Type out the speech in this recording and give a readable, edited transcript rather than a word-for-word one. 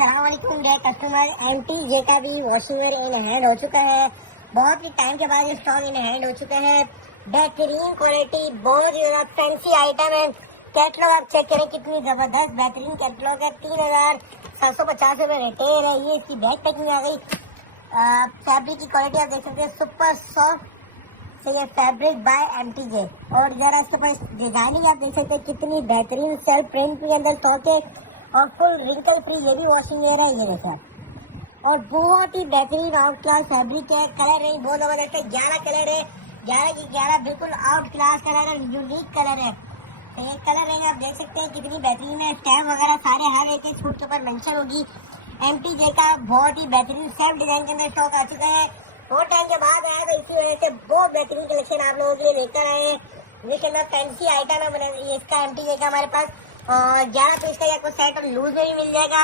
अस्सलामुअलैकुम day customer. MTJ का भी वॉशिंगवेयर इन हैंड हो चुका है। बहुत ही टाइम के बाद ये स्टॉक इन हैंड हो चुका है। बेहतरीन क्वालिटी, बहुत ही ज्यादा फैंसी आइटम है। कैटलॉग आप चेक करें, कितनी जबरदस्त बेहतरीन कैटलॉग है। 3750 रुपए रिटेल है। ये इसकी बैक पैकिंग आ गई। फैब्रिक की क्वालिटी आप देख सकते हैं, सुपर सॉफ्ट से ये फैब्रिक बाय MTJ। और जरा इसके पास डिजाइनिंग आप देख सकते हैं, कितनी बेहतरीन सेल्फ प्रिंट के अंदर स्टॉक है और फुल रिंकल फ्री ये भी वॉशिंग वेयर है। ये देखा, और बहुत ही बेहतरीन आउट क्लास फैब्रिक है। कलर रेंज बहुत जबरदस्त है। 11 कलर है, 11 की 11 बिल्कुल आउट क्लास कलर है, यूनिक कलर है। तो ये कलर रेंज आप देख सकते हैं कितनी बेहतरीन है। स्टैम्प वगैरह सारे हर एक सूट के ऊपर मेंशन होगी। MTJ का बहुत ही बेहतरीन सेल्फ डिजाइन के अंदर स्टॉक आ चुका है। बहुत टाइम के बाद आया, तो इसी वजह से बहुत बेहतरीन कलेक्शन आप लोगों के लिए लेकर आए हैं। इसके अंदर फैंसी आइटम है इसका MTJ का हमारे पास। और 11 पीस का आपको सेट और लूज में भी मिल जाएगा।